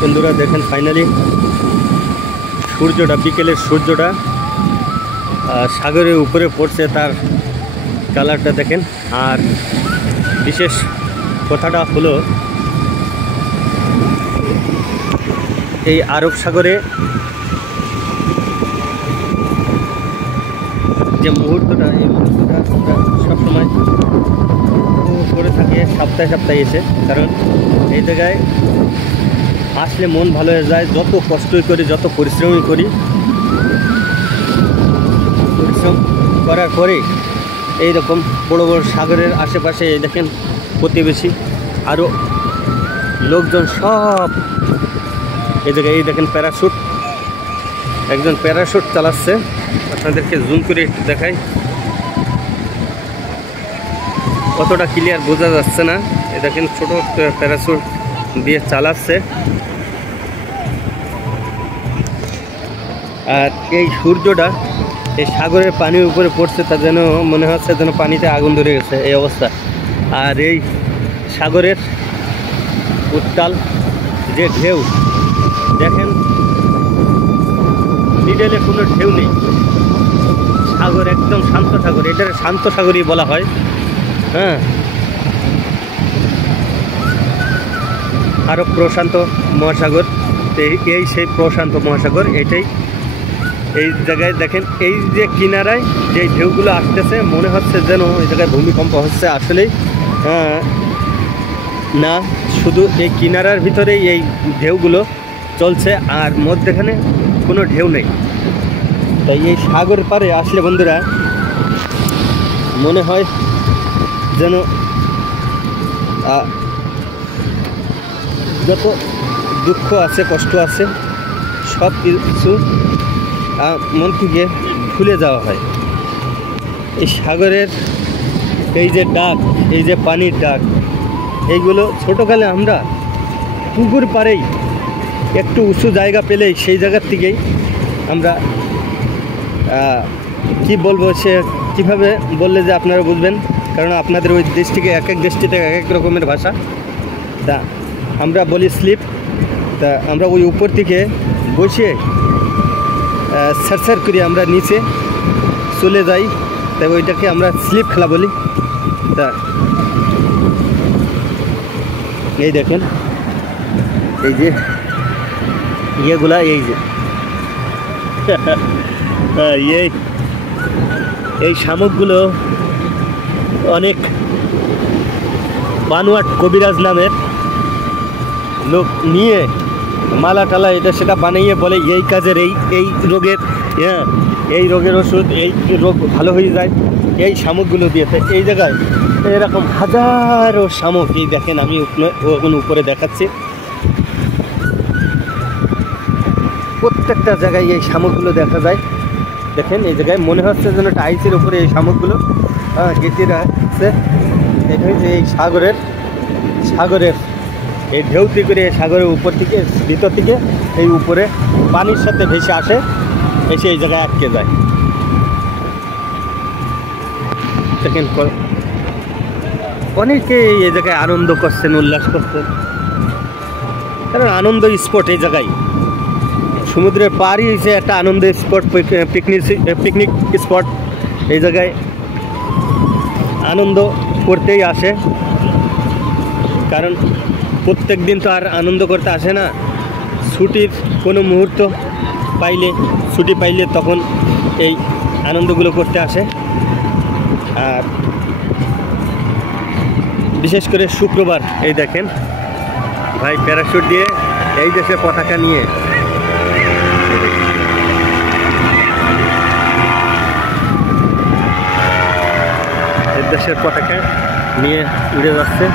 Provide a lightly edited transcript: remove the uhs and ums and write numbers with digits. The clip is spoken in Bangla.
বন্ধুরা দেখেন ফাইনালি সূর্যটা, বিকেলের সূর্যটা সাগরের উপরে পড়ছে, তার কালারটা দেখেন। আর বিশেষ কথাটা হলো এই আরব সাগরে যে মুহূর্তটা, এই মুহূর্তটা আমরা সবসময় করে থাকে সপ্তাহে সপ্তাহে এসে, কারণ এই জায়গায় আসলে মন ভালো হয়ে যায়। যত কষ্টই করি, যত পরিশ্রমই করি, পরিশ্রম করার পরে এইরকম বড় বড় সাগরের আশেপাশে এই দেখেন প্রতিবেশী আরও লোকজন সব এই জায়গায়, এই দেখেন প্যারাশুট, একজন প্যারাশুট চালাচ্ছে, আপনাদেরকে জুম করে একটু দেখাই। কতটা ক্লিয়ার বোঝা যাচ্ছে না, এই দেখেন ছোট প্যারাশুট দিয়ে চালাচ্ছে। আর এই সূর্যটা এই সাগরের পানির উপরে পড়ছে, তা যেন মনে হচ্ছে যেন পানিতে আগুন ধরে গেছে এই অবস্থা। আর এই সাগরের উত্তাল যে ঢেউ দেখেন, মিডলে কোনো ঢেউ নেই, সাগর একদম শান্ত সাগর, এটার শান্ত সাগরই বলা হয়। হ্যাঁ, আরব প্রশান্ত মহাসাগর, এই সেই প্রশান্ত মহাসাগর, এটাই। এই জায়গায় দেখেন, এই যে কিনারায় যে ঢেউগুলো আসতেছে, মনে হচ্ছে যেন এই জায়গায় ভূমিকম্প হচ্ছে। আসলেই না, শুধু এই কিনারার ভিতরেই এই ঢেউগুলো চলছে, আর মধ্যেখানে কোনো ঢেউ নেই। তাই এই সাগর পাড়ে আসলে বন্ধুরা মনে হয় যেন যত দুঃখ আছে, কষ্ট আছে, সব কিছু মন থেকে ভুলে যাওয়া হয়। এই সাগরের এই যে ডাক, এই যে পানির ডাক, এইগুলো ছোটোকালে আমরা পুকুর পাড়েই একটু উঁচু জায়গা পেলেই সেই জায়গার থেকেই আমরা কি বলবো, সে কীভাবে বললে যে আপনারা বুঝবেন, কারণ আপনাদের ওই দেশ থেকে এক এক দেশটিতে এক এক রকমের ভাষা। তা আমরা বলি স্লিপ, তা আমরা ওই উপর থেকে বসে সারসার করে আমরা নিচে চলে যাই, তাই ওইটাকে আমরা স্লিপ খেলা বলি। তা এই দেখেন এই যে ইয়েগুলা, এই যে এই শামুকগুলো অনেক বানোয়াট কবিরাজ নামের লোক নিয়ে মালা টালা এটা সেটা বানিয়ে বলে এই কাজের, এই রোগের, হ্যাঁ এই রোগের ওষুধ, এই রোগ ভালো হয়ে যায় এই শামুকগুলো দিয়েছে। এই জায়গায় এরকম হাজারো শামুক, এই দেখেন আমি ওখানে উপরে দেখাচ্ছি, প্রত্যেকটা জায়গায় এই শামুকগুলো দেখা যায়। দেখেন এই জায়গায় মনে হচ্ছে যেন টাইলসের উপরে এই শামুকগুলো গেঁথে রাখছে। এটা হচ্ছে এই সাগরের এই ঢেউতি করে সাগরের উপর থেকে, ভিতর থেকে এই উপরে পানির সাথে ভেসে আসে, এসে এই জায়গায় আটকে যায়। দেখেন অনেকে এই জায়গায় আনন্দ করছেন, উল্লাস করছেন, কারণ আনন্দ স্পট এই জায়গায়। সমুদ্রের পাড়ই হচ্ছে একটা আনন্দ স্পট, পিকনিক স্পট। এই জায়গায় আনন্দ করতেই আসে, কারণ প্রত্যেক দিন তো আর আনন্দ করতে আসে না। ছুটির কোনো মুহূর্ত পাইলে, ছুটি পাইলে তখন এই আনন্দগুলো করতে আসে। আর বিশেষ করে শুক্রবার এই দেখেন ভাই প্যারাশুট দিয়ে এই দেশের পতাকা নিয়ে, এই দেশের পতাকা নিয়ে উড়ে যাচ্ছে।